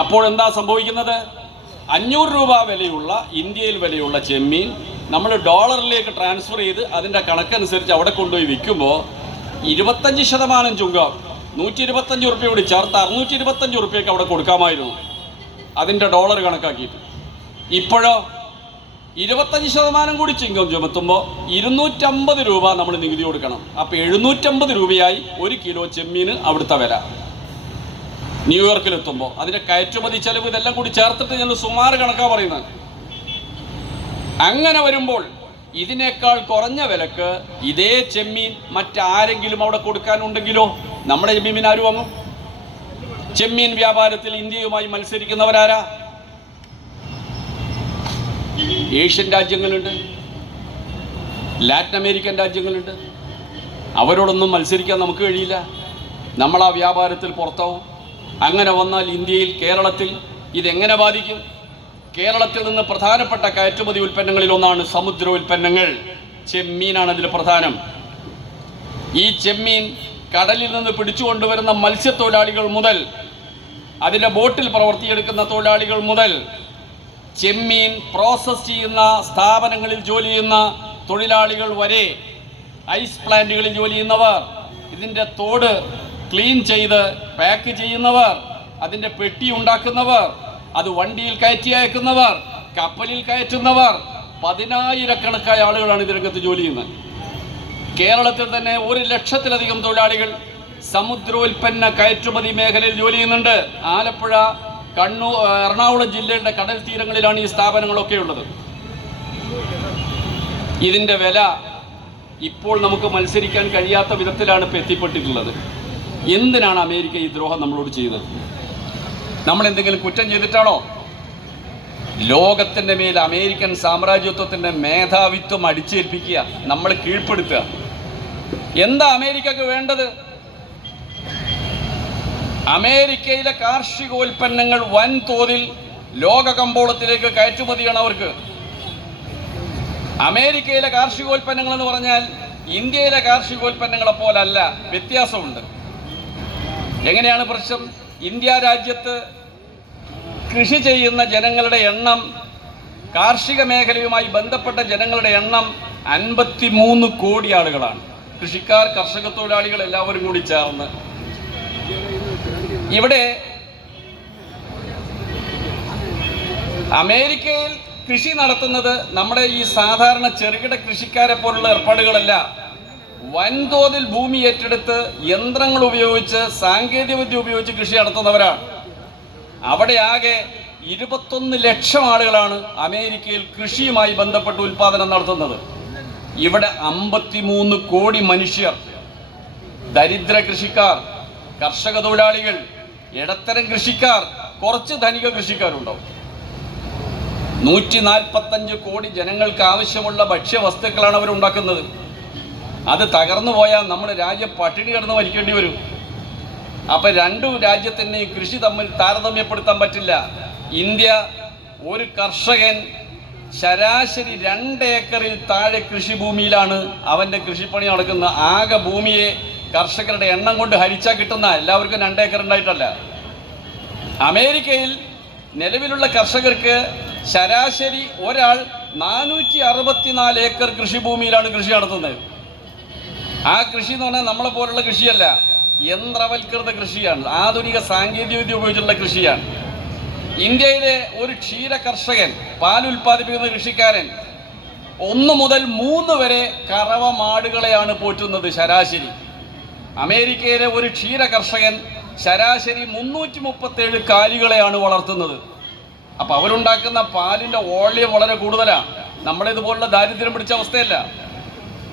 അപ്പോൾ എന്താ സംഭവിക്കുന്നത്? അഞ്ഞൂറ് രൂപ വിലയുള്ള ഇന്ത്യയിൽ വിലയുള്ള ചെമ്മീൻ നമ്മൾ ഡോളറിലേക്ക് ട്രാൻസ്ഫർ ചെയ്ത് അതിന്റെ കണക്കനുസരിച്ച് അവിടെ കൊണ്ടുപോയി വിൽക്കുമ്പോൾ ഇരുപത്തഞ്ച് ശതമാനം ചുങ്കം നൂറ്റി ഇരുപത്തഞ്ച് കൂടി ചേർത്ത് അറുന്നൂറ്റി ഇരുപത്തഞ്ച് റുപ്യൊക്കെ അവിടെ കൊടുക്കാമായിരുന്നു അതിന്റെ ഡോളർ കണക്കാക്കിയിട്ട്. ഇപ്പോഴോ? ഇരുപത്തഞ്ച് ശതമാനം കൂടി ചിങ്കം ചുമത്തുമ്പോൾ ഇരുന്നൂറ്റമ്പത് രൂപ നമ്മൾ നികുതി കൊടുക്കണം. അപ്പോൾ എഴുന്നൂറ്റമ്പത് രൂപയായി ഒരു കിലോ ചെമ്മീന് അവിടുത്തെ വില. ന്യൂയോർക്കിലെത്തുമ്പോൾ അതിന്റെ കയറ്റുമതി ചെലവ് ഇതെല്ലാം കൂടി ചേർത്തിട്ട് ഞാൻ സുമാറ് കണക്കാ പറയുന്നത്. അങ്ങനെ വരുമ്പോൾ ഇതിനേക്കാൾ കുറഞ്ഞ വിലക്ക് ഇതേ ചെമ്മീൻ മറ്റാരെങ്കിലും അവിടെ കൊടുക്കാനുണ്ടെങ്കിലോ? നമ്മുടെ ചെമ്മീൻ ആര് വാങ്ങും? ചെമ്മീൻ വ്യാപാരത്തിൽ ഇന്ത്യയുമായി മത്സരിക്കുന്നവരാരാ? ഏഷ്യൻ രാജ്യങ്ങളുണ്ട്. ലാറ്റിൻ അമേരിക്കൻ രാജ്യങ്ങളുണ്ട്. അവരോടൊന്നും മത്സരിക്കാൻ നമുക്ക് കഴിയില്ല. നമ്മൾ ആ വ്യാപാരത്തിൽ പുറത്താവും. അങ്ങനെ വന്നാൽ ഇന്ത്യയിൽ കേരളത്തിൽ ഇതെങ്ങനെ ബാധിക്കും? കേരളത്തിൽ നിന്ന് പ്രധാനപ്പെട്ട കയറ്റുമതി ഉൽപ്പന്നങ്ങളിൽ ഒന്നാണ് സമുദ്ര ഉൽപ്പന്നങ്ങൾ. ചെമ്മീനാണ് അതിൽ പ്രധാനം. ഈ ചെമ്മീൻ കടലിൽ നിന്ന് പിടിച്ചുകൊണ്ടുവരുന്ന മത്സ്യത്തൊഴിലാളികൾ മുതൽ അതിന്റെ ബോട്ടിൽ പ്രവർത്തിയെടുക്കുന്ന തൊഴിലാളികൾ മുതൽ ചെമ്മീൻ പ്രോസസ് ചെയ്യുന്ന സ്ഥാപനങ്ങളിൽ ജോലി ചെയ്യുന്ന തൊഴിലാളികൾ വരെ ഐസ് പ്ലാന്റുകളിൽ ജോലി ചെയ്യുന്നവർ ഇതിന്റെ തോട് ക്ലീൻ ചെയ്ത് പാക്ക് ചെയ്യുന്നവർ അതിന്റെ പെട്ടി ഉണ്ടാക്കുന്നവർ അത് വണ്ടിയിൽ കയറ്റി അയക്കുന്നവർ കപ്പലിൽ കയറ്റുന്നവർ പതിനായിരക്കണക്കായ ആളുകളാണ് ഇത് രംഗത്ത് ജോലി ചെയ്യുന്നത്. കേരളത്തിൽ തന്നെ ഒരു ലക്ഷത്തിലധികം തൊഴിലാളികൾ സമുദ്രോൽപ്പന്ന കയറ്റുമതി മേഖലയിൽ ജോലി ചെയ്യുന്നുണ്ട്. ആലപ്പുഴ കണ്ണൂർ എറണാകുളം ജില്ലയുടെ കടൽ തീരങ്ങളിലാണ് ഈ സ്ഥാപനങ്ങളൊക്കെ ഉള്ളത്. ഇതിന്റെ വില ഇപ്പോൾ നമുക്ക് മത്സരിക്കാൻ കഴിയാത്ത വിധത്തിലാണ് ഇപ്പോൾ എത്തിപ്പെട്ടിട്ടുള്ളത്. എന്തിനാണ് അമേരിക്ക ഈ ദ്രോഹം നമ്മളോട് ചെയ്തത്? നമ്മൾ എന്തെങ്കിലും കുറ്റം ചെയ്തിട്ടാണോ? ലോകത്തിന്റെ മേൽ അമേരിക്കൻ സാമ്രാജ്യത്വത്തിന്റെ മേധാവിത്വം അടിച്ചേൽപ്പിക്കുക നമ്മൾ കീഴ്പ്പെടുത്തുക. എന്താ അമേരിക്കക്ക് വേണ്ടത്? അമേരിക്കയിലെ കാർഷികോൽപ്പന്നങ്ങൾ വൻതോതിൽ ലോക കമ്പോളത്തിലേക്ക് കയറ്റുമതിയാണ് അവർക്ക്. അമേരിക്കയിലെ കാർഷികോൽപ്പന്നങ്ങൾ എന്ന് പറഞ്ഞാൽ ഇന്ത്യയിലെ കാർഷികോൽപ്പന്നങ്ങളെ പോലല്ല വ്യത്യാസമുണ്ട്. എങ്ങനെയാണ് പ്രശ്നം? ഇന്ത്യ രാജ്യത്ത് കൃഷി ചെയ്യുന്ന ജനങ്ങളുടെ എണ്ണം കാർഷിക മേഖലയുമായി ബന്ധപ്പെട്ട ജനങ്ങളുടെ എണ്ണം അൻപത്തി മൂന്ന് കോടി ആളുകളാണ്. കൃഷിക്കാർ കർഷക തൊഴിലാളികൾ എല്ലാവരും കൂടി ചേർന്ന്. ഇവിടെ അമേരിക്കയിൽ കൃഷി നടത്തുന്നത് നമ്മുടെ ഈ സാധാരണ ചെറുകിട കൃഷിക്കാരെ പോലുള്ള ഏർപ്പാടുകളല്ല. വൻതോതിൽ ഭൂമി ഏറ്റെടുത്ത് യന്ത്രങ്ങൾ ഉപയോഗിച്ച് സാങ്കേതികവിദ്യ ഉപയോഗിച്ച് കൃഷി നടത്തുന്നവരാണ്. അവിടെ ആകെ ഇരുപത്തൊന്ന് ലക്ഷം ആളുകളാണ് അമേരിക്കയിൽ കൃഷിയുമായി ബന്ധപ്പെട്ട് ഉൽപാദനം നടത്തുന്നത്. ഇവിടെ അമ്പത്തിമൂന്ന് കോടി മനുഷ്യർ ദരിദ്ര കൃഷിക്കാർ കർഷക തൊഴിലാളികൾ ഇടത്തരം കൃഷിക്കാർ കുറച്ച് ധനിക കൃഷിക്കാരുണ്ടാവും. നൂറ്റി നാൽപ്പത്തഞ്ച് കോടി ജനങ്ങൾക്ക് ആവശ്യമുള്ള ഭക്ഷ്യവസ്തുക്കളാണ് അവർ ഉണ്ടാക്കുന്നത് അത് തകർന്നു പോയാൽ നമ്മുടെ രാജ്യം പട്ടിണി കിടന്ന് മരിക്കേണ്ടി വരും. അപ്പൊ രണ്ടു രാജ്യത്തിന്റെയും കൃഷി തമ്മിൽ താരതമ്യപ്പെടുത്താൻ പറ്റില്ല. ഇന്ത്യ ഒരു കർഷകൻ ശരാശരി രണ്ട് ഏക്കറിൽ താഴെ കൃഷിഭൂമിയിലാണ് അവന്റെ കൃഷിപ്പണി നടക്കുന്ന. ആകെ ഭൂമിയെ കർഷകരുടെ എണ്ണം കൊണ്ട് ഹരിച്ചാൽ കിട്ടുന്ന എല്ലാവർക്കും രണ്ട് ഏക്കർ ഉണ്ടായിട്ടല്ല. അമേരിക്കയിൽ നിലവിലുള്ള കർഷകർക്ക് ശരാശരി ഒരാൾ നാനൂറ്റി അറുപത്തിനാല് ഏക്കർ കൃഷിഭൂമിയിലാണ് കൃഷി നടത്തുന്നത്. ആ കൃഷി എന്ന് പറഞ്ഞാൽ നമ്മളെ പോലുള്ള കൃഷിയല്ല യന്ത്രവൽകൃത കൃഷിയാണ് ആധുനിക സാങ്കേതിക വിദ്യ ഉപയോഗിച്ചുള്ള കൃഷിയാണ്. ഇന്ത്യയിലെ ഒരു ക്ഷീര കർഷകൻ പാൽ ഉൽപ്പാദിപ്പിക്കുന്ന കൃഷിക്കാരൻ ഒന്ന് മുതൽ മൂന്ന് വരെ കറവ മാടുകളെയാണ് പോറ്റുന്നത് ശരാശരി. അമേരിക്കയിലെ ഒരു ക്ഷീര കർഷകൻ ശരാശരി മുന്നൂറ്റി മുപ്പത്തേഴ് കാലികളെയാണ് വളർത്തുന്നത്. അപ്പൊ അവരുണ്ടാക്കുന്ന പാലിന്റെ വോള്യം വളരെ കൂടുതലാണ് നമ്മളിതുപോലുള്ള ദാരിദ്ര്യം പിടിച്ച അവസ്ഥയല്ല.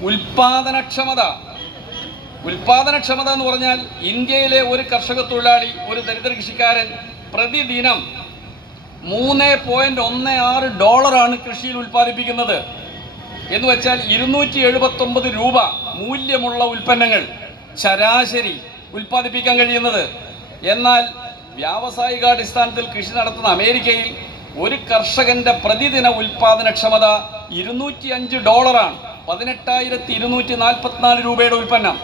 ഉൽപാദനക്ഷമത. ഉൽപാദനക്ഷമത എന്ന് പറഞ്ഞാൽ ഇന്ത്യയിലെ ഒരു കർഷക തൊഴിലാളി ഒരു ദരിദ്ര കൃഷിക്കാരൻ പ്രതിദിനം മൂന്ന് പോയിന്റ് ഒന്ന് ആറ് ഡോളറാണ് കൃഷിയിൽ ഉൽപ്പാദിപ്പിക്കുന്നത് എന്ന് വെച്ചാൽ ഇരുന്നൂറ്റി എഴുപത്തൊമ്പത് രൂപ മൂല്യമുള്ള ഉൽപ്പന്നങ്ങൾ ശരാശരി ഉൽപ്പാദിപ്പിക്കാൻ കഴിയുന്നത്. എന്നാൽ വ്യാവസായിക അടിസ്ഥാനത്തിൽ കൃഷി നടത്തുന്ന അമേരിക്കയിൽ ഒരു കർഷകന്റെ പ്രതിദിന ഉൽപാദനക്ഷമത ഇരുന്നൂറ്റി അഞ്ച് ഡോളറാണ് പതിനെട്ടായിരത്തി ഇരുന്നൂറ്റി നാൽപ്പത്തിനാല് രൂപയുടെ ഉൽപ്പന്നം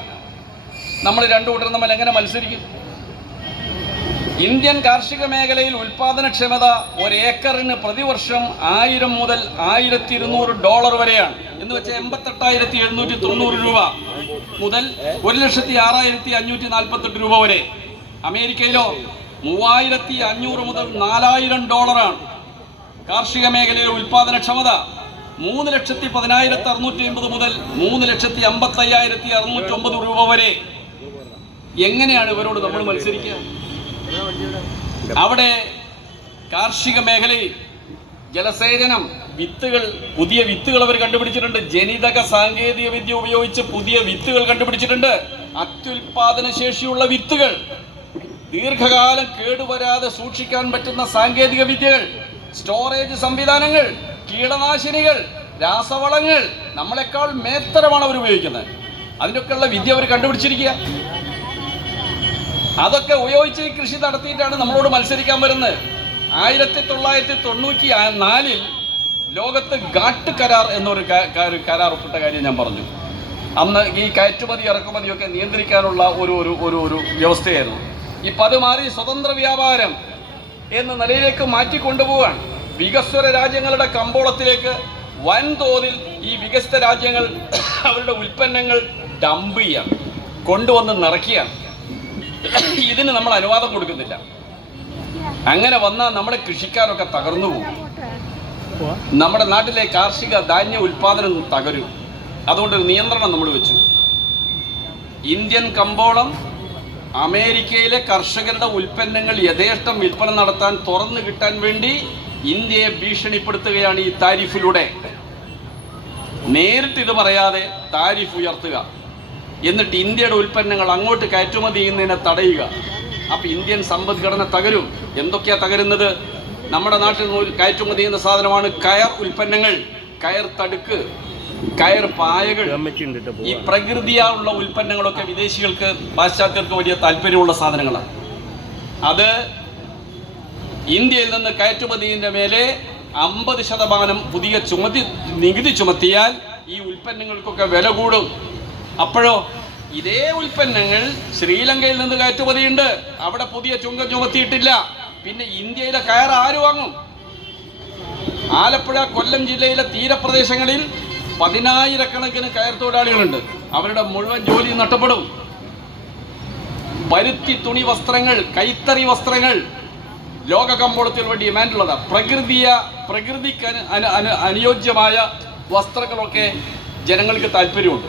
നമ്മൾ രണ്ടു കൂട്ടർ തമ്മിൽ എങ്ങനെ മത്സരിക്കും? ഇന്ത്യൻ കാർഷിക മേഖലയിൽ ഉൽപാദനക്ഷമത ഒരേക്കറിന് പ്രതിവർഷം ആയിരം മുതൽ ആയിരത്തി ഇരുന്നൂറ് ഡോളർ വരെയാണ്. എന്ന് വെച്ചാൽ എൺപത്തെട്ടായിരത്തി എഴുന്നൂറ്റി തൊണ്ണൂറ് രൂപ മുതൽ ഒരു ലക്ഷത്തി ആറായിരത്തി അഞ്ഞൂറ്റി നാൽപ്പത്തെട്ട് രൂപ വരെ. അമേരിക്കയിലോ മൂവായിരത്തി അഞ്ഞൂറ് മുതൽ നാലായിരം ഡോളറാണ് കാർഷിക മേഖലയിലെ ഉൽപാദനക്ഷമത. മൂന്ന് ലക്ഷത്തി പതിനായിരത്തി അറുന്നൂറ്റി അമ്പത് മുതൽ മൂന്ന് ലക്ഷത്തി അമ്പത്തി അയ്യായിരത്തി അറുന്നൂറ്റി ഒമ്പത് രൂപ വരെ. എങ്ങനെയാണ് ഇവരോട് നമ്മൾ മത്സരിക്കുക? അവിടെ കാർഷിക മേഖലയിൽ ജലസേചനം വിത്തുകൾ പുതിയ വിത്തുകൾ അവർ കണ്ടുപിടിച്ചിട്ടുണ്ട്. ജനിതക സാങ്കേതിക വിദ്യ ഉപയോഗിച്ച് പുതിയ വിത്തുകൾ കണ്ടുപിടിച്ചിട്ടുണ്ട്. അത്യുൽപാദന ശേഷിയുള്ള വിത്തുകൾ ദീർഘകാലം കേടുവരാതെ സൂക്ഷിക്കാൻ പറ്റുന്ന സാങ്കേതിക വിദ്യകൾ സ്റ്റോറേജ് സംവിധാനങ്ങൾ കീടനാശിനികൾ രാസവളങ്ങൾ നമ്മളെക്കാൾ മേത്തരമാണ് അവർ ഉപയോഗിക്കുന്നത്. അതിനൊക്കെയുള്ള വിദ്യ അവർ കണ്ടുപിടിച്ചിരിക്കുക. അതൊക്കെ ഉപയോഗിച്ച് കൃഷി നടത്തിയിട്ടാണ് നമ്മളോട് മത്സരിക്കാൻ വരുന്നത്. ആയിരത്തി തൊള്ളായിരത്തി തൊണ്ണൂറ്റി നാലിൽ ലോകത്ത് ഗാട്ട് കരാർ എന്നൊരു കരാർ ഒപ്പിട്ട കാര്യം ഞാൻ പറഞ്ഞു. അന്ന് ഈ കയറ്റുമതി ഇറക്കുമതിയൊക്കെ നിയന്ത്രിക്കാനുള്ള ഒരു ഒരു ഒരു ഒരു വ്യവസ്ഥയായിരുന്നു. ഇപ്പം അത് മാറി സ്വതന്ത്ര വ്യാപാരം എന്ന നിലയിലേക്ക് മാറ്റിക്കൊണ്ടുപോവാണ്. വികസ്വര രാജ്യങ്ങളുടെ കമ്പോളത്തിലേക്ക് വൻതോതിൽ ഈ വികസിത രാജ്യങ്ങൾ അവരുടെ ഉൽപ്പന്നങ്ങൾ ഡംപ് ചെയ്യാം കൊണ്ടുവന്ന് നിറയ്ക്കുകയാണ്. ഇതിന് നമ്മൾ അനുവാദം കൊടുക്കുന്നില്ല. അങ്ങനെ വന്നാൽ നമ്മുടെ കൃഷിക്കാരൊക്കെ തകർന്നു പോകും. നമ്മുടെ നാട്ടിലെ കാർഷിക ധാന്യ ഉൽപാദനം തകരും. അതുകൊണ്ട് നിയന്ത്രണം നമ്മൾ വെച്ചു. ഇന്ത്യൻ കമ്പോളം അമേരിക്കയിലെ കർഷകരുടെ ഉൽപ്പന്നങ്ങൾ യഥേഷ്ടം വിൽപ്പന നടത്താൻ തുറന്നു കിട്ടാൻ വേണ്ടി ഇന്ത്യയെ ഭീഷണിപ്പെടുത്തുകയാണ് ഈ താരിഫിലൂടെ. നേരിട്ട് ഇത് പറയാതെ താരിഫ് ഉയർത്തുക. എന്നിട്ട് ഇന്ത്യയുടെ ഉൽപ്പന്നങ്ങൾ അങ്ങോട്ട് കയറ്റുമതി ചെയ്യുന്നതിനെ തടയുക. അപ്പൊ ഇന്ത്യൻ സമ്പദ്ഘടന തകരും. എന്തൊക്കെയാ തകരുന്നത്? നമ്മുടെ നാട്ടിൽ കയറ്റുമതി ചെയ്യുന്ന സാധനമാണ് കയർ ഉൽപ്പന്നങ്ങൾ. കയർ തടുക്ക് കയർ പായകൾ. ഈ പ്രകൃതിയുള്ള ഉൽപ്പന്നങ്ങളൊക്കെ വിദേശികൾക്ക് പാശ്ചാത്യർക്ക് വലിയ താല്പര്യമുള്ള സാധനങ്ങളാണ്. അത് ഇന്ത്യയിൽ നിന്ന് കയറ്റുമതിയുടെ മേലെ അമ്പത് ശതമാനം പുതിയ ചുമതി നികുതി ചുമത്തിയാൽ ഈ ഉൽപ്പന്നങ്ങൾക്കൊക്കെ വില കൂടും. അപ്പോഴോ ഇതേ ഉൽപ്പന്നങ്ങൾ ശ്രീലങ്കയിൽ നിന്ന് കയറ്റുമതിയുണ്ട്. അവിടെ പുതിയ ചുങ്കം ചുമത്തിയിട്ടില്ല. പിന്നെ ഇന്ത്യയിലെ കയർ ആര് വാങ്ങും? ആലപ്പുഴ കൊല്ലം ജില്ലയിലെ തീരപ്രദേശങ്ങളിൽ പതിനായിരക്കണക്കിന് കയർ തൊഴിലാളികളുണ്ട്. അവരുടെ മുഴുവൻ ജോലി നഷ്ടപ്പെടും. പരുത്തി തുണി വസ്ത്രങ്ങൾ കൈത്തറി വസ്ത്രങ്ങൾ ലോക കമ്പോളത്തിൽ വേണ്ടി ഡിമാൻഡുള്ളതാണ് പ്രകൃതിയ പ്രകൃതിക്ക് അനു അനു അനു അനുയോജ്യമായ വസ്ത്രങ്ങളൊക്കെ ജനങ്ങൾക്ക് താല്പര്യമുണ്ട്.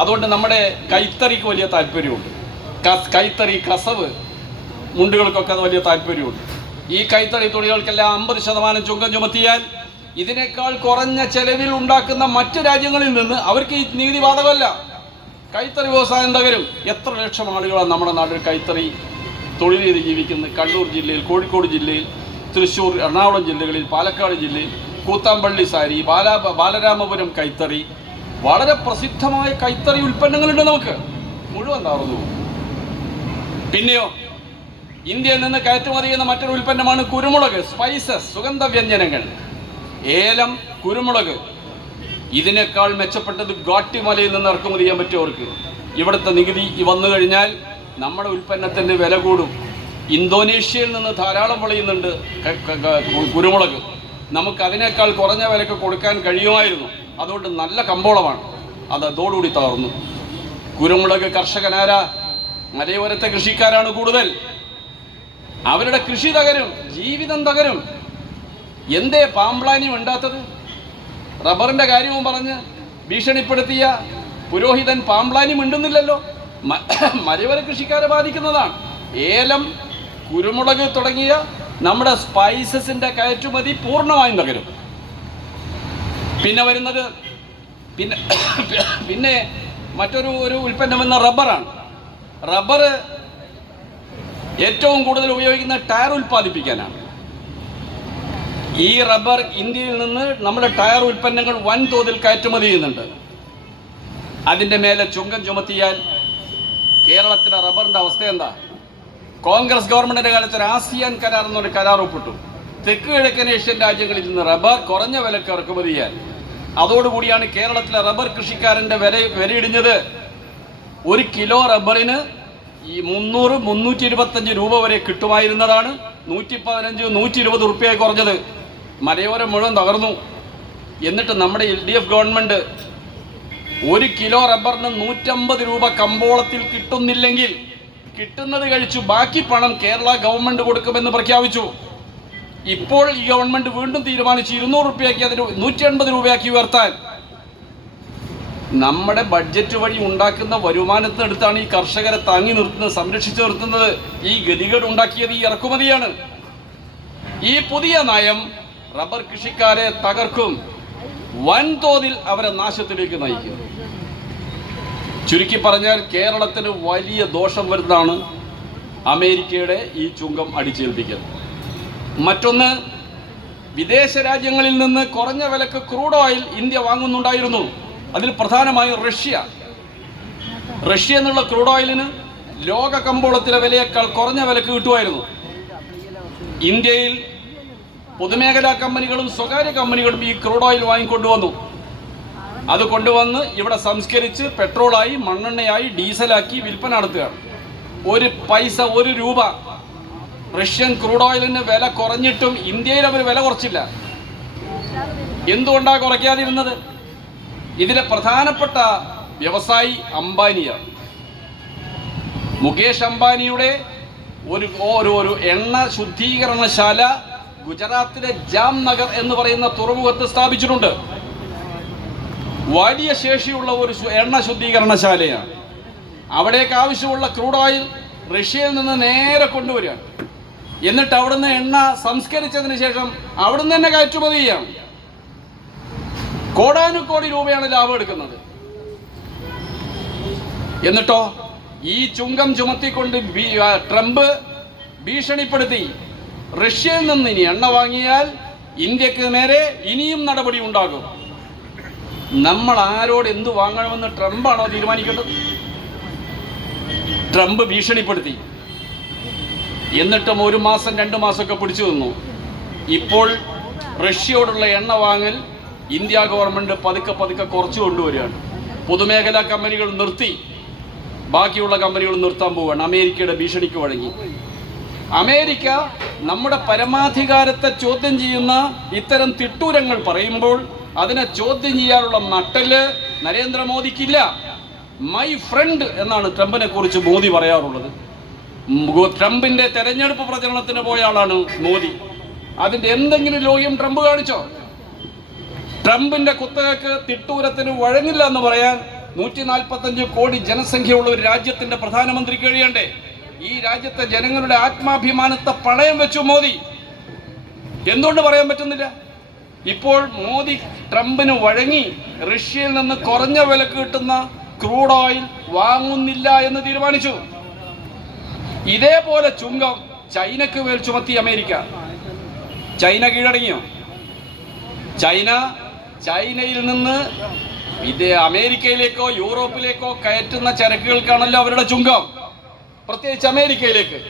അതുകൊണ്ട് നമ്മുടെ കൈത്തറിക്ക് വലിയ താല്പര്യമുണ്ട്. കൈത്തറി കസവ് മുണ്ടുകൾക്കൊക്കെ അത് വലിയ താല്പര്യമുണ്ട്. ഈ കൈത്തറി തുണികൾക്കെല്ലാം അമ്പത് ശതമാനം ചുങ്കം ചുമത്തിയാൽ ഇതിനേക്കാൾ കുറഞ്ഞ ചെലവിൽ ഉണ്ടാക്കുന്ന മറ്റ് രാജ്യങ്ങളിൽ നിന്ന് അവർക്ക് ഈ നീതി ബാധകമല്ല കൈത്തറി വ്യവസായം തകരും. എത്ര ലക്ഷം ആളുകളാണ് നമ്മുടെ നാട്ടിൽ കൈത്തറി തൊഴിൽ ചെയ്ത് ജീവിക്കുന്നത് കണ്ണൂർ ജില്ലയിൽ കോഴിക്കോട് ജില്ലയിൽ തൃശ്ശൂർ എറണാകുളം ജില്ലകളിൽ പാലക്കാട് ജില്ലയിൽ കൂത്താമ്പള്ളി സാരി ബാലാ ബാലരാമപുരം കൈത്തറി വളരെ പ്രസിദ്ധമായ കൈത്തറി ഉൽപ്പന്നങ്ങളുണ്ട് നമുക്ക്. മുഴുവൻ താർന്നു പിന്നെയോ ഇന്ത്യയിൽ നിന്ന് കയറ്റുമതി ചെയ്യുന്ന മറ്റൊരു ഉൽപ്പന്നമാണ് കുരുമുളക് സ്പൈസസ് സുഗന്ധ വ്യഞ്ജനങ്ങൾ. ഏലം കുരുമുളക്. ഇതിനേക്കാൾ മെച്ചപ്പെട്ടത് ഗാട്ടിമലയിൽ നിന്ന് ഇറക്കുമതി ചെയ്യാൻ പറ്റും അവർക്ക് ഇവിടുത്തെ നികുതി വന്നു കഴിഞ്ഞാൽ നമ്മുടെ ഉൽപ്പന്നത്തിന്റെ വില കൂടും. ഇന്തോനേഷ്യയിൽ നിന്ന് ധാരാളം വിളയുന്നുണ്ട് കുരുമുളക്. നമുക്ക് അതിനേക്കാൾ കുറഞ്ഞ വിലക്ക് കൊടുക്കാൻ കഴിയുമായിരുന്നു. അതുകൊണ്ട് നല്ല കമ്പോളമാണ്. അത് അതോടുകൂടി തകർന്നു. കുരുമുളക് കർഷകനാരാ മലയോരത്തെ കൃഷിക്കാരാണ് കൂടുതൽ. അവരുടെ കൃഷി തകരും ജീവിതം തകരും. എന്തേ പാമ്പ്ലാനിയും ഉണ്ടാത്തത്? റബ്ബറിന്റെ കാര്യവും പറഞ്ഞ് ഭീഷണിപ്പെടുത്തിയ പുരോഹിതൻ പാമ്പ്ലാനി മിണ്ടുന്നില്ലല്ലോ. മ- മലയോര കൃഷിക്കാരെ ബാധിക്കുന്നതാണ്. ഏലം കുരുമുളക് തുടങ്ങിയ നമ്മുടെ സ്പൈസസിന്റെ കയറ്റുമതി പൂർണമായും തകരും. പിന്നെ വരുന്നത് പിന്നെ പിന്നെ മറ്റൊരു ഒരു ഉൽപ്പന്നം റബ്ബറാണ്. റബ്ബർ ഏറ്റവും കൂടുതൽ ഉപയോഗിക്കുന്ന ടയർ ഉൽപ്പാദിപ്പിക്കാനാണ്. ഈ റബ്ബർ ഇന്ത്യയിൽ നിന്ന് നമ്മുടെ ടയർ ഉൽപ്പന്നങ്ങൾ വൻതോതിൽ കയറ്റുമതി ചെയ്യുന്നുണ്ട്. അതിന്റെ മേലെ ചുങ്കം ചുമത്തിയാൽ കേരളത്തിലെ റബ്ബറിന്റെ അവസ്ഥ എന്താ? കോൺഗ്രസ് ഗവൺമെന്റിന്റെ കാലത്ത് ഒരു ആസിയാൻ കരാർ എന്നൊരു കരാർ ഒപ്പിട്ടു തെക്ക് കിഴക്കൻ ഏഷ്യൻ രാജ്യങ്ങളിൽ നിന്ന് റബ്ബർ കുറഞ്ഞ വിലക്ക് ഇറക്കുമതി ചെയ്യാൻ. അതോടുകൂടിയാണ് കേരളത്തിലെ റബ്ബർ കൃഷിക്കാരന്റെ വില വിലയിടിഞ്ഞത്. ഒരു കിലോ റബ്ബറിന് ഈ മുന്നൂറ് മുന്നൂറ്റി ഇരുപത്തഞ്ച് രൂപ വരെ കിട്ടുമായിരുന്നതാണ്. നൂറ്റി പതിനഞ്ച് നൂറ്റി ഇരുപത് റുപ്യയായി കുറഞ്ഞത്. മലയോരം മുഴുവൻ തകർന്നു. എന്നിട്ട് നമ്മുടെ എൽ ഡി എഫ് ഗവൺമെന്റ് ഒരു കിലോ റബ്ബറിന് നൂറ്റമ്പത് രൂപ കമ്പോളത്തിൽ കിട്ടുന്നില്ലെങ്കിൽ കിട്ടുന്നത് കഴിച്ചു ബാക്കി പണം കേരള ഗവൺമെന്റ് കൊടുക്കുമെന്ന് പ്രഖ്യാപിച്ചു. ഇപ്പോൾ ഈ ഗവൺമെന്റ് വീണ്ടും തീരുമാനിച്ചു ഇരുന്നൂറ് രൂപയാക്കി അതിന് നൂറ്റി എൺപത് രൂപയാക്കി ഉയർത്താൻ. നമ്മുടെ ബഡ്ജറ്റ് വഴി ഉണ്ടാക്കുന്ന വരുമാനത്തിനടുത്താണ് ഈ കർഷകരെ താങ്ങി നിർത്തുന്നത് സംരക്ഷിച്ചു നിർത്തുന്നത്. ഈ ഗതികേട് ഉണ്ടാക്കിയത് ഈ ഇറക്കുമതിയാണ്. ഈ പുതിയ നയം റബ്ബർ കൃഷിക്കാരെ തകർക്കും. വൻതോതിൽ അവരെ നാശത്തിലേക്ക് നയിക്കും. ചുരുക്കി പറഞ്ഞാൽ കേരളത്തിന് വലിയ ദോഷം വരുന്നതാണ് അമേരിക്കയുടെ ഈ ചുങ്കം അടിച്ചേൽപ്പിക്കുന്നത് മറ്റൊന്ന് വിദേശ രാജ്യങ്ങളിൽ നിന്ന് കുറഞ്ഞ വിലക്ക് ക്രൂഡ് ഓയിൽ ഇന്ത്യ വാങ്ങുന്നുണ്ടായിരുന്നു. അതിൽ പ്രധാനമായും റഷ്യ. റഷ്യ എന്നുള്ള ക്രൂഡ് ഓയിലിന് ലോക കമ്പോളത്തിലെ വിലയേക്കാൾ കുറഞ്ഞ വിലക്ക് കിട്ടുമായിരുന്നു. ഇന്ത്യയിൽ പൊതുമേഖലാ കമ്പനികളും സ്വകാര്യ കമ്പനികളും ഈ ക്രൂഡ് ഓയിൽ വാങ്ങിക്കൊണ്ടുവന്നു. അത് കൊണ്ടുവന്ന് ഇവിടെ സംസ്കരിച്ച് പെട്രോളായി മണ്ണെണ്ണയായി ഡീസലാക്കി വിൽപ്പന നടത്തുകയാണ്. ഒരു പൈസ ഒരു രൂപ. റഷ്യൻ ക്രൂഡ് ഓയിലിന് വില കുറഞ്ഞിട്ടും ഇന്ത്യയിൽ അവർ വില കുറച്ചില്ല. എന്തുകൊണ്ടാണ് കുറയ്ക്കാതിരുന്നത്? ഇതിലെ പ്രധാനപ്പെട്ട വ്യവസായി അംബാനിയാണ് മുകേഷ് അംബാനിയുടെ ഒരു ഒരു ഒരു എണ്ണ ശുദ്ധീകരണശാല ഗുജറാത്തിലെ ജാംനഗർ എന്ന് പറയുന്ന തുറമുഖത്ത് സ്ഥാപിച്ചിട്ടുണ്ട്. വലിയ ശേഷിയുള്ള ഒരു എണ്ണ ശുദ്ധീകരണശാലയാണ്. അവിടേക്ക് ആവശ്യമുള്ള ക്രൂഡ് ഓയിൽ റഷ്യയിൽ നിന്ന് നേരെ കൊണ്ടുവരികയാണ്. എന്നിട്ട് അവിടുന്ന് എണ്ണ സംസ്കരിച്ചതിന് ശേഷം അവിടുന്ന് തന്നെ കയറ്റുമതി ചെയ്യാം. കോടാനുകോടി രൂപയാണ് ലാഭം എടുക്കുന്നത്. എന്നിട്ടോ ഈ ചുങ്കം ചുമത്തിക്കൊണ്ട് ട്രംപ് ഭീഷണിപ്പെടുത്തി റഷ്യയിൽ നിന്ന് ഇനി എണ്ണ വാങ്ങിയാൽ ഇന്ത്യയ്ക്ക് നേരെ ഇനിയും നടപടി ഉണ്ടാകും. നമ്മൾ ആരോട് എന്ത് വാങ്ങണമെന്ന് ട്രംപാണോ തീരുമാനിക്കേണ്ടത്? ട്രംപ് ഭീഷണിപ്പെടുത്തി. എന്നിട്ടും ഒരു മാസം രണ്ട് മാസമൊക്കെ പിടിച്ചു നിന്നു. ഇപ്പോൾ റഷ്യയോടുള്ള എണ്ണ വാങ്ങൽ ഇന്ത്യ ഗവൺമെന്റ് പതുക്കെ പതുക്കെ കുറച്ചു കൊണ്ടുവരികയാണ്. പൊതുമേഖലാ കമ്പനികൾ നിർത്തി. ബാക്കിയുള്ള കമ്പനികൾ നിർത്താൻ പോവുകയാണ്. അമേരിക്കയുടെ ഭീഷണിക്ക് വഴങ്ങി. അമേരിക്ക നമ്മുടെ പരമാധികാരത്തെ ചോദ്യം ചെയ്യുന്ന ഇത്തരം തിട്ടൂരങ്ങൾ പറയുമ്പോൾ അതിനെ ചോദ്യം ചെയ്യാനുള്ള നട്ടൽ നരേന്ദ്രമോദിക്കില്ല. മൈ ഫ്രണ്ട് എന്നാണ് ട്രംപിനെ കുറിച്ച് മോദി പറയാറുള്ളത്. ട്രംപിന്റെ തെരഞ്ഞെടുപ്പ് പ്രചരണത്തിന് പോയ ആളാണ് മോദി. അതിന്റെ എന്തെങ്കിലും ലോഹ്യം ട്രംപ് കാണിച്ചോ? ട്രംപിന്റെ കുത്തകക്ക് തിട്ടൂരത്തിന് വഴങ്ങില്ല എന്ന് പറയാൻ നൂറ്റി നാൽപ്പത്തഞ്ച് കോടി ജനസംഖ്യയുള്ള ഒരു രാജ്യത്തിന്റെ പ്രധാനമന്ത്രി കഴിയണ്ടേ? ഈ രാജ്യത്തെ ജനങ്ങളുടെ ആത്മാഭിമാനത്തെ പണയം വെച്ചു മോദി. എന്തുകൊണ്ട് പറയാൻ പറ്റുന്നില്ല? ഇപ്പോൾ മോദി ട്രംപിന് വഴങ്ങി റഷ്യയിൽ നിന്ന് കുറഞ്ഞ വിലക്ക് കിട്ടുന്ന ക്രൂഡ് ഓയിൽ വാങ്ങുന്നില്ല എന്ന് തീരുമാനിച്ചു. ഇതേപോലെ ചുങ്കം ചൈനക്ക് മേൽ ചുമത്തി അമേരിക്ക. ചൈന കീഴടങ്ങിയോ? ചൈന ചൈനയിൽ നിന്ന് ഇത് അമേരിക്കയിലേക്കോ യൂറോപ്പിലേക്കോ കയറ്റുന്ന ചരക്കുകൾക്കാണല്ലോ അവരുടെ ചുങ്കം. പ്രത്യേകിച്ച് അമേരിക്കയിലേക്ക്.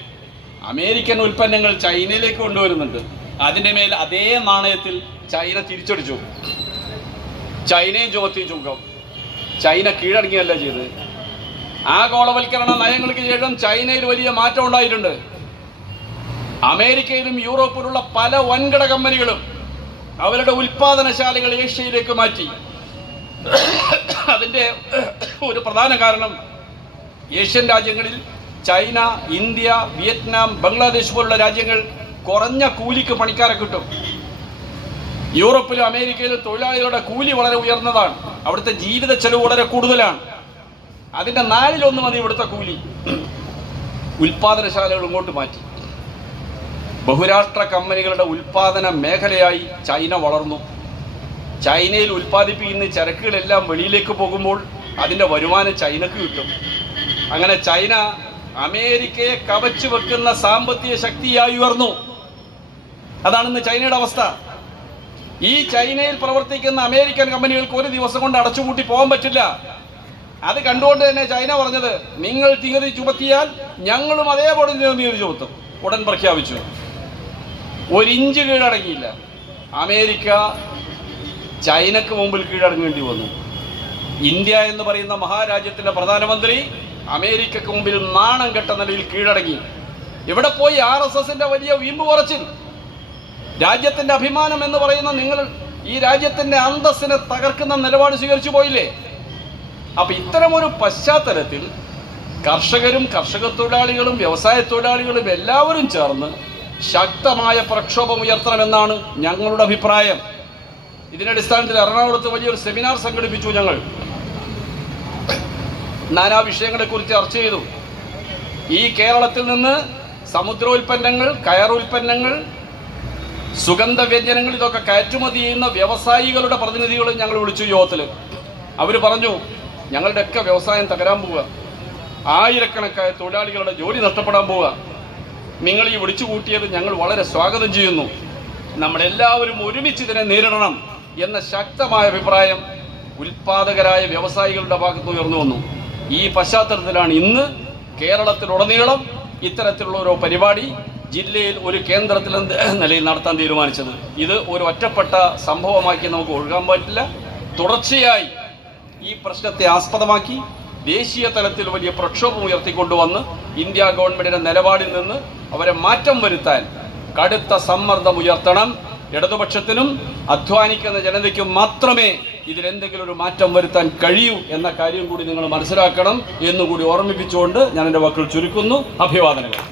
അമേരിക്കൻ ഉൽപ്പന്നങ്ങൾ ചൈനയിലേക്ക് കൊണ്ടുവരുന്നുണ്ട്. അതിന്റെ മേൽ അതേ നാണയത്തിൽ ചൈന തിരിച്ചടിച്ചു. ചൈനയും ചുമത്തി ചുങ്കം. ചൈന കീഴടങ്ങിയല്ല ചെയ്ത് ആഗോളവൽക്കരണ നയങ്ങൾക്ക് ശേഷം ചൈനയിൽ വലിയ മാറ്റം ഉണ്ടായിട്ടുണ്ട്. അമേരിക്കയിലും യൂറോപ്പിലുള്ള പല വൻകിട കമ്പനികളും അവരുടെ ഉൽപാദനശാലകൾ ഏഷ്യയിലേക്ക് മാറ്റി. അതിന്റെ ഒരു പ്രധാന കാരണം ഏഷ്യൻ രാജ്യങ്ങളിൽ ചൈന ഇന്ത്യ വിയറ്റ്നാം ബംഗ്ലാദേശ് പോലുള്ള രാജ്യങ്ങൾ കുറഞ്ഞ കൂലിക്ക് പണിക്കാരെ കിട്ടും. യൂറോപ്പിലും അമേരിക്കയിലും തൊഴിലാളികളുടെ കൂലി വളരെ ഉയർന്നതാണ്. അവിടുത്തെ ജീവിത ചെലവ് വളരെ കൂടുതലാണ്. അതിന്റെ നാലിലൊന്ന് മതി ഇവിടുത്തെ കൂലി. ഉൽപാദനശാലകൾ ഇങ്ങോട്ട് മാറ്റി. ബഹുരാഷ്ട്ര കമ്പനികളുടെ ഉൽപാദന മേഖലയായി ചൈന വളർന്നു. ചൈനയിൽ ഉൽപ്പാദിപ്പിക്കുന്ന ചരക്കുകളെല്ലാം വെളിയിലേക്ക് പോകുമ്പോൾ അതിന്റെ വരുമാനം ചൈനക്ക് കിട്ടും. അങ്ങനെ ചൈന അമേരിക്കയെ കവച്ചു വെക്കുന്ന സാമ്പത്തിക ശക്തിയായി ഉയർന്നു. അതാണിന്ന് ചൈനയുടെ അവസ്ഥ. ഈ ചൈനയിൽ പ്രവർത്തിക്കുന്ന അമേരിക്കൻ കമ്പനികൾക്ക് ഒരു ദിവസം കൊണ്ട് അടച്ചുപൂട്ടി പോകാൻ പറ്റില്ല. അത് കണ്ടുകൊണ്ട് തന്നെ ചൈന പറഞ്ഞത് നിങ്ങൾ തീയതി ചുമത്തിയാൽ ഞങ്ങളും അതേപോലെ തീയതി ചുമത്തും. ഉടൻ പ്രഖ്യാപിച്ചു. ഒരിഞ്ച് കീഴടങ്ങിയില്ല. അമേരിക്ക ചൈനക്ക് മുമ്പിൽ കീഴടങ്ങേണ്ടി വന്നു. ഇന്ത്യ എന്ന് പറയുന്ന മഹാരാജ്യത്തിന്റെ പ്രധാനമന്ത്രി അമേരിക്കക്ക് മുമ്പിൽ നാണം കെട്ട നിലയിൽ കീഴടങ്ങി. ഇവിടെ പോയി ആർ എസ് എസിന്റെ വലിയ വീമ്പ് കുറച്ചിൽ. രാജ്യത്തിന്റെ അഭിമാനം എന്ന് പറയുന്ന നിങ്ങൾ ഈ രാജ്യത്തിന്റെ അന്തസ്സിനെ തകർക്കുന്ന നിലപാട് സ്വീകരിച്ചു പോയില്ലേ? അപ്പൊ ഇത്തരമൊരു പശ്ചാത്തലത്തിൽ കർഷകരും കർഷക തൊഴിലാളികളും വ്യവസായ തൊഴിലാളികളും എല്ലാവരും ചേർന്ന് ശക്തമായ പ്രക്ഷോഭം ഉയർത്തണമെന്നാണ് ഞങ്ങളുടെ അഭിപ്രായം. ഇതിന്റെ അടിസ്ഥാനത്തിൽ എറണാകുളത്ത് വലിയൊരു സെമിനാർ സംഘടിപ്പിച്ചു ഞങ്ങൾ. നാനാ വിഷയങ്ങളെക്കുറിച്ച് ചർച്ച ചെയ്തു. ഈ കേരളത്തിൽ നിന്ന് സമുദ്രോൽപ്പന്നങ്ങൾ കയർ ഉൽപ്പന്നങ്ങൾ സുഗന്ധവ്യഞ്ജനങ്ങൾ ഇതൊക്കെ കയറ്റുമതി ചെയ്യുന്ന വ്യവസായികളുടെ പ്രതിനിധികളും ഞങ്ങൾ വിളിച്ചു യോഗത്തിൽ അവർ പറഞ്ഞു ഞങ്ങളുടെയൊക്കെ വ്യവസായം തകരാൻ പോവുക. ആയിരക്കണക്കായ തൊഴിലാളികളുടെ ജോലി നഷ്ടപ്പെടാൻ പോവുക. നിങ്ങൾ ഈ വിളിച്ചു കൂട്ടിയത് ഞങ്ങൾ വളരെ സ്വാഗതം ചെയ്യുന്നു. നമ്മളെല്ലാവരും ഒരുമിച്ച് ഇതിനെ നേരിടണം എന്ന ശക്തമായ അഭിപ്രായം ഉൽപാദകരായ വ്യവസായികളുടെ ഭാഗത്ത് ഉയർന്നു വന്നു. ഈ പശ്ചാത്തലത്തിലാണ് ഇന്ന് കേരളത്തിലുടനീളം ഇത്തരത്തിലുള്ള ഒരു പരിപാടി ജില്ലയിൽ ഒരു കേന്ദ്രത്തിൽ നിലയിൽ നടത്താൻ തീരുമാനിച്ചത്. ഇത് ഒരു ഒറ്റപ്പെട്ട സംഭവമാക്കി നമുക്ക് ഒഴുകാൻ പറ്റില്ല. തുടർച്ചയായി ഈ പ്രശ്നത്തെ ആസ്പദമാക്കി ദേശീയ തലത്തിൽ വലിയ പ്രക്ഷോഭം ഉയർത്തിക്കൊണ്ടുവന്ന് ഇന്ത്യ ഗവൺമെന്റിന്റെ നിലപാടിൽ നിന്ന് അവരെ മാറ്റം വരുത്താൻ കടുത്ത സമ്മർദ്ദം ഉയർത്തണം. ഇടതുപക്ഷത്തിനും അധ്വാനിക്കുന്ന ജനതയ്ക്കും മാത്രമേ ഇതിലെന്തെങ്കിലും ഒരു മാറ്റം വരുത്താൻ കഴിയൂ എന്ന കാര്യം കൂടി നിങ്ങൾ മനസ്സിലാക്കണം എന്നുകൂടി ഓർമ്മിപ്പിച്ചുകൊണ്ട് ഞാൻ എന്റെ വാക്കുകൾ ചുരുക്കുന്നു. അഭിവാദനങ്ങൾ.